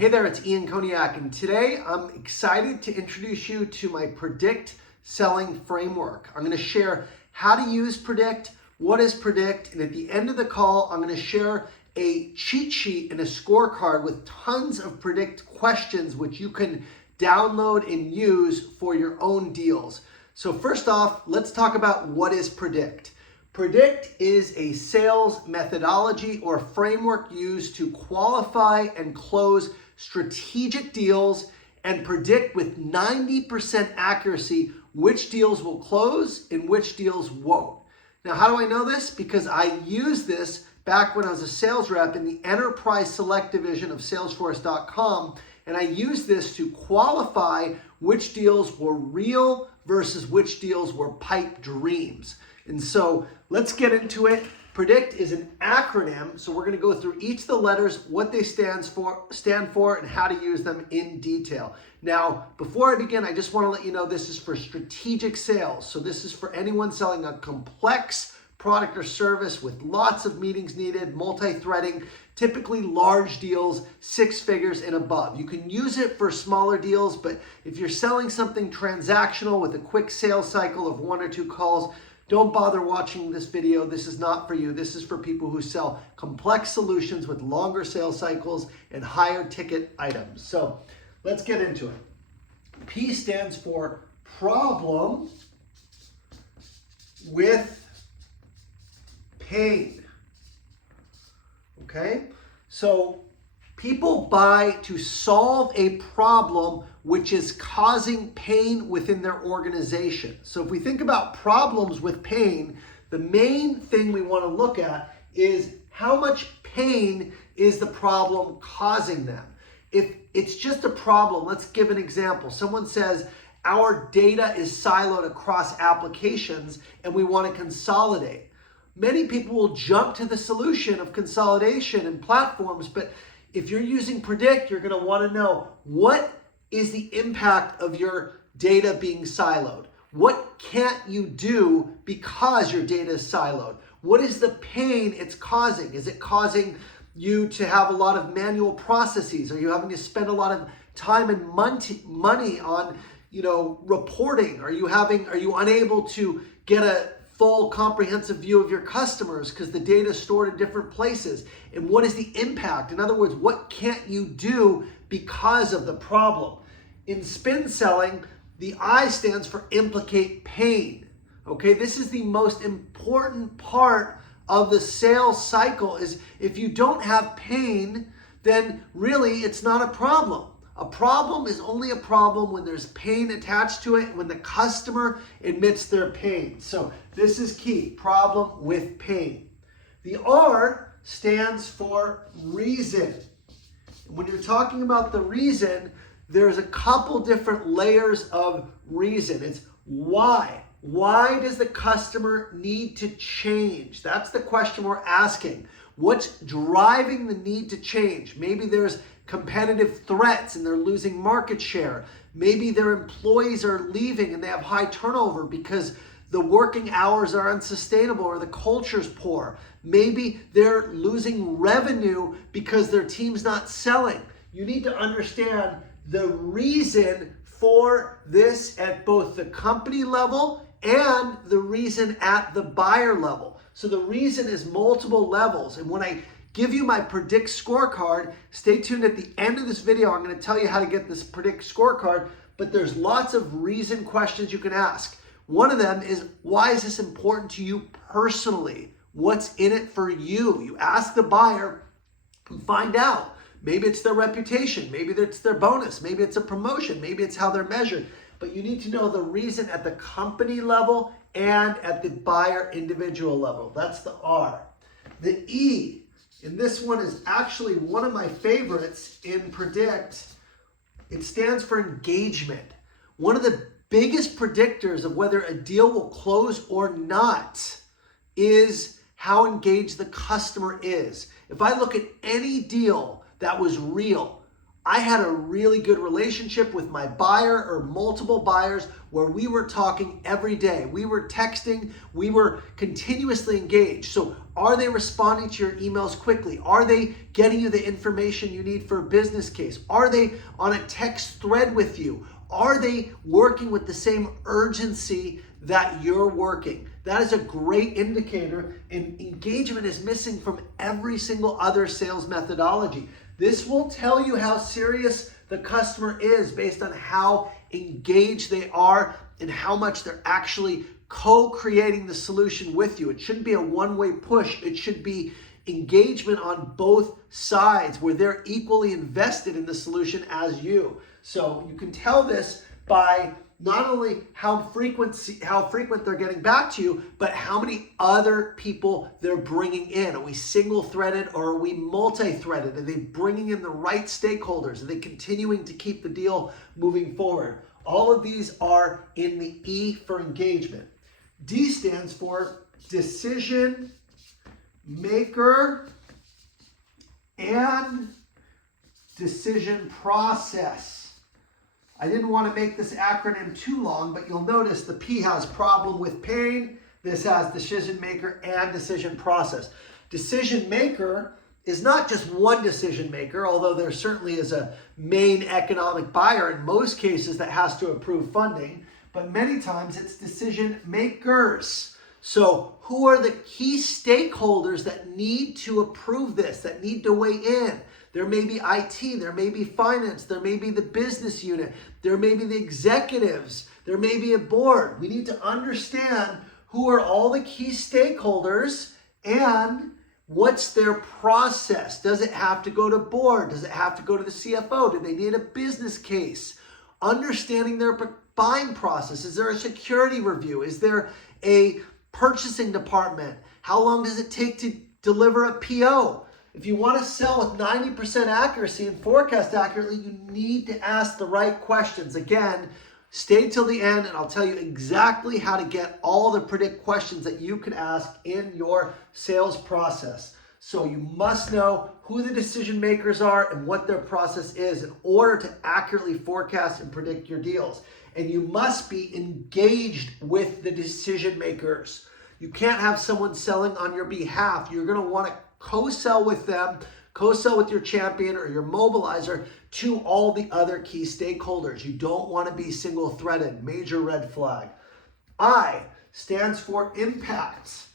Hey there, it's Ian Koniak, and today I'm excited to introduce you to my Predict selling framework. I'm going to share how to use Predict, what is Predict, and at the end of the call, I'm going to share a cheat sheet and a scorecard with tons of Predict questions which you can download and use for your own deals. So first off, let's talk about what is Predict. Predict is a sales methodology or framework used to qualify and close strategic deals and predict with 90% accuracy which deals will close and which deals won't. Now, how do I know this? Because I used this back when I was a sales rep in the Enterprise Select division of Salesforce.com, and I used this to qualify which deals were real versus which deals were pipe dreams. And so let's get into it. Predict is an acronym, so we're going to go through each of the letters, what they stand for, and how to use them in detail. Now, before I begin, I just want to let you know this is for strategic sales. So this is for anyone selling a complex product or service with lots of meetings needed, multi-threading, typically large deals, 6 figures and above. You can use it for smaller deals, but if you're selling something transactional with a quick sales cycle of 1 or 2 calls, don't bother watching this video. This is not for you. This is for people who sell complex solutions with longer sales cycles and higher ticket items. So let's get into it. P stands for problem with pain. Okay? So people buy to solve a problem which is causing pain within their organization. So if we think about problems with pain, the main thing we want to look at is how much pain is the problem causing them. If it's just a problem, let's give an example. Someone says, our data is siloed across applications and we want to consolidate. Many people will jump to the solution of consolidation and platforms, but if you're using Predict, you're going to want to know what is the impact of your data being siloed? What can't you do because your data is siloed? What is the pain it's causing? Is it causing you to have a lot of manual processes? Are you having to spend a lot of time and money on, reporting? Are you unable to get a full comprehensive view of your customers because the data is stored in different places? And what is the impact? In other words, what can't you do because of the problem? In spin selling, the I stands for implicate pain. Okay, this is the most important part of the sales cycle. Is if you don't have pain, then really it's not a problem. A problem is only a problem when there's pain attached to it, when the customer admits their pain. So this is key, problem with pain. The R stands for reason. When you're talking about the reason, there's a couple different layers of reason. It's why. Why does the customer need to change? That's the question we're asking. What's driving the need to change? Maybe there's competitive threats and they're losing market share. Maybe their employees are leaving and they have high turnover because the working hours are unsustainable or the culture's poor. Maybe they're losing revenue because their team's not selling. You need to understand the reason for this at both the company level and the reason at the buyer level. So the reason is multiple levels. And when I give you my Predict scorecard, stay tuned at the end of this video. I'm going to tell you how to get this Predict scorecard, but there's lots of reason questions you can ask. One of them is, why is this important to you personally? What's in it for you? You ask the buyer and find out. Maybe it's their reputation. Maybe it's their bonus. Maybe it's a promotion. Maybe it's how they're measured. But you need to know the reason at the company level and at the buyer individual level. That's the R. The E, and this one is actually one of my favorites in Predict. It stands for engagement. One of the biggest predictors of whether a deal will close or not is how engaged the customer is. If I look at any deal that was real, I had a really good relationship with my buyer or multiple buyers where we were talking every day. We were texting, we were continuously engaged. So are they responding to your emails quickly? Are they getting you the information you need for a business case? Are they on a text thread with you? Are they working with the same urgency that you're working? That is a great indicator, and engagement is missing from every single other sales methodology. This will tell you how serious the customer is based on how engaged they are and how much they're actually co-creating the solution with you. It shouldn't be a one-way push. It should be engagement on both sides where they're equally invested in the solution as you. So you can tell this by not only how frequent they're getting back to you, but how many other people they're bringing in. Are we single-threaded or are we multi-threaded? Are they bringing in the right stakeholders? Are they continuing to keep the deal moving forward? All of these are in the E for engagement. D stands for decision maker and decision process. I didn't want to make this acronym too long, but you'll notice the P has problem with pain. This has decision maker and decision process. Decision maker is not just one decision maker, although there certainly is a main economic buyer in most cases that has to approve funding, but many times it's decision makers. So who are the key stakeholders that need to approve this, that need to weigh in? There may be IT, there may be finance, there may be the business unit, there may be the executives, there may be a board. We need to understand who are all the key stakeholders and what's their process. Does it have to go to board? Does it have to go to the CFO? Do they need a business case? Understanding their buying process. Is there a security review? Is there a purchasing department? How long does it take to deliver a PO? If you want to sell with 90% accuracy and forecast accurately, you need to ask the right questions. Again, stay till the end and I'll tell you exactly how to get all the predict questions that you can ask in your sales process. So you must know who the decision makers are and what their process is in order to accurately forecast and predict your deals. And you must be engaged with the decision makers. You can't have someone selling on your behalf. You're going to want to co-sell with them, co-sell with your champion or your mobilizer to all the other key stakeholders. You don't want to be single-threaded. Major red flag. I stands for impacts.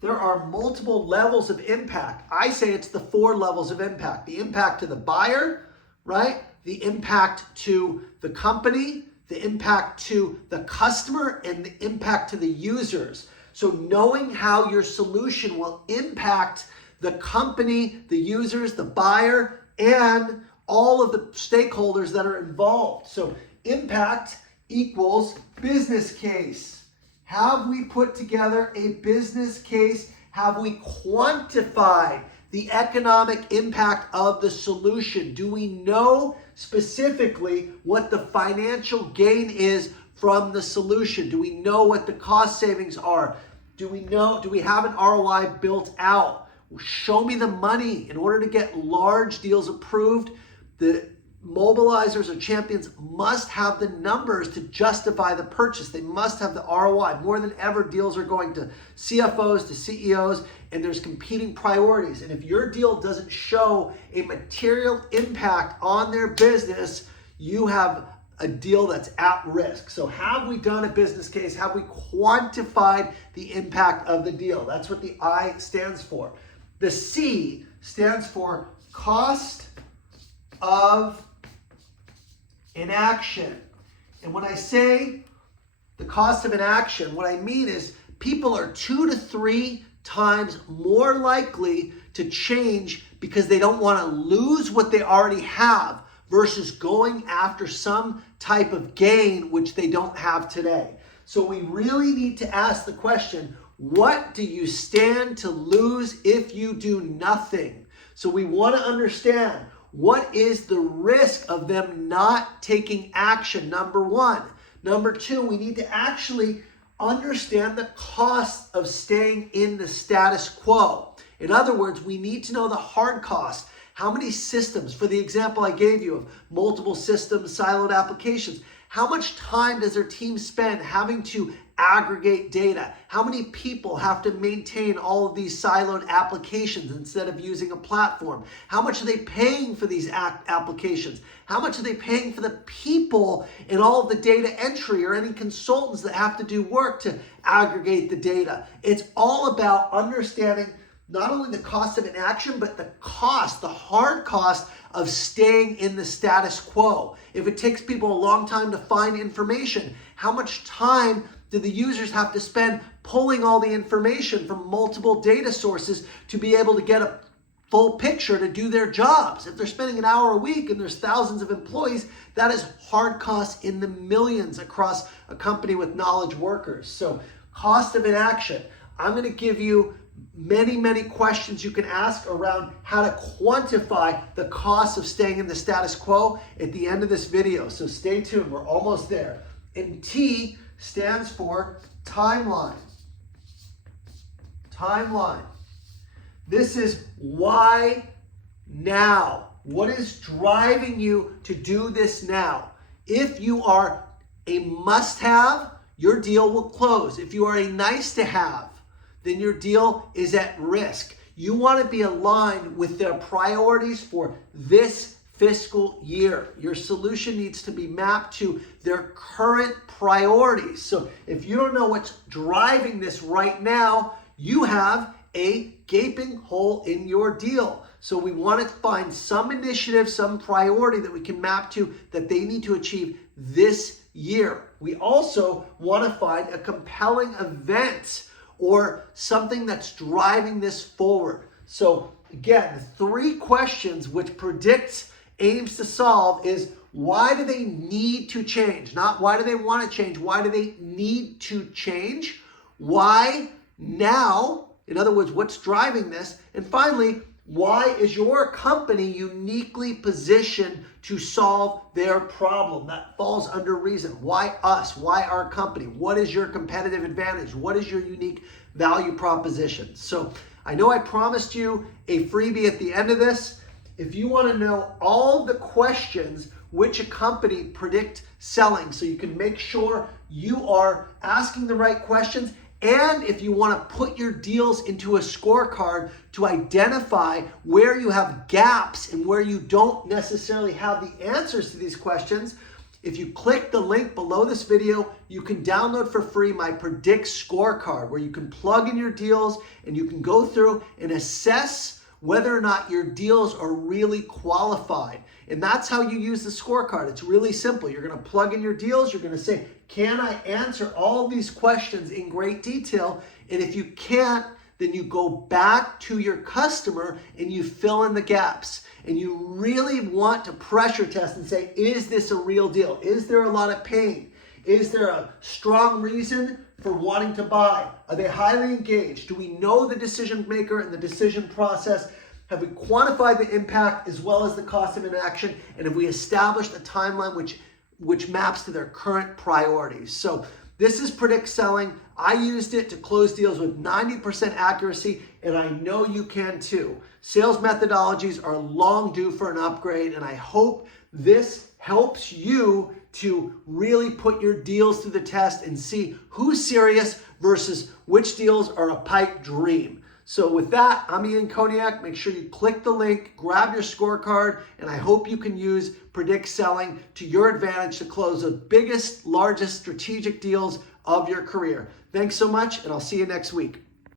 There are multiple levels of impact. I say it's the 4 levels of impact. The impact to the buyer, right? The impact to the company, the impact to the customer, and the impact to the users. So knowing how your solution will impact the company, the users, the buyer, and all of the stakeholders that are involved. So impact equals business case. Have we put together a business case? Have we quantified the economic impact of the solution? Do we know specifically what the financial gain is from the solution? Do we know what the cost savings are? Do we have an ROI built out? Show me the money. In order to get large deals approved, the mobilizers or champions must have the numbers to justify the purchase. They must have the ROI. More than ever, deals are going to CFOs, to CEOs, and there's competing priorities. And if your deal doesn't show a material impact on their business, you have a deal that's at risk. So have we done a business case? Have we quantified the impact of the deal? That's what the I stands for. The C stands for cost of inaction. And when I say the cost of inaction, what I mean is people are 2 to 3 times more likely to change because they don't want to lose what they already have versus going after some type of gain which they don't have today. So we really need to ask the question, what do you stand to lose if you do nothing? So we want to understand, what is the risk of them not taking action? Number 1. Number 2, we need to actually understand the cost of staying in the status quo. In other words, we need to know the hard cost. How many systems, for the example I gave you of multiple systems, siloed applications, how much time does their team spend having to aggregate data? How many people have to maintain all of these siloed applications instead of using a platform? How much are they paying for these applications? How much are they paying for the people in all of the data entry or any consultants that have to do work to aggregate the data? It's all about understanding not only the cost of inaction, but the cost, the hard cost of staying in the status quo. If it takes people a long time to find information, how much time do the users have to spend pulling all the information from multiple data sources to be able to get a full picture to do their jobs? If they're spending an hour a week and there's thousands of employees, that is hard costs in the millions across a company with knowledge workers. So cost of inaction. I'm going to give you many questions you can ask around how to quantify the cost of staying in the status quo at the end of this video. So stay tuned, we're almost there. And T stands for timeline. Timeline. This is why now. What is driving you to do this now? If you are a must-have, your deal will close. If you are a nice-to-have, then your deal is at risk. You want to be aligned with their priorities for this fiscal year. Your solution needs to be mapped to their current priorities. So if you don't know what's driving this right now, you have a gaping hole in your deal. So we want to find some initiative, some priority that we can map to that they need to achieve this year. We also want to find a compelling event or something that's driving this forward. So again, 3 questions which Predict aims to solve is why do they need to change? Not why do they want to change, why do they need to change? Why now? In other words, what's driving this? And finally, why is your company uniquely positioned to solve their problem? That falls under reason. Why us? Why our company? What is your competitive advantage? What is your unique value proposition? So I know I promised you a freebie at the end of this. If you want to know all the questions which a company predict selling, so you can make sure you are asking the right questions, and if you want to put your deals into a scorecard to identify where you have gaps and where you don't necessarily have the answers to these questions, if you click the link below this video, you can download for free my Predict scorecard where you can plug in your deals and you can go through and assess whether or not your deals are really qualified. And that's how you use the scorecard. It's really simple. You're going to plug in your deals. You're going to say, can I answer all these questions in great detail? And if you can't, then you go back to your customer and you fill in the gaps. And you really want to pressure test and say, is this a real deal? Is there a lot of pain? Is there a strong reason for wanting to buy? Are they highly engaged? Do we know the decision maker and the decision process? Have we quantified the impact as well as the cost of inaction? And have we established a timeline which maps to their current priorities? So this is Predict Selling. I used it to close deals with 90% accuracy, and I know you can too. Sales methodologies are long due for an upgrade, and I hope this helps you to really put your deals through the test and see who's serious versus which deals are a pipe dream. So with that, I'm Ian Koniak. Make sure you click the link, grab your scorecard, and I hope you can use Predict Selling to your advantage to close the biggest, largest strategic deals of your career. Thanks so much, and I'll see you next week.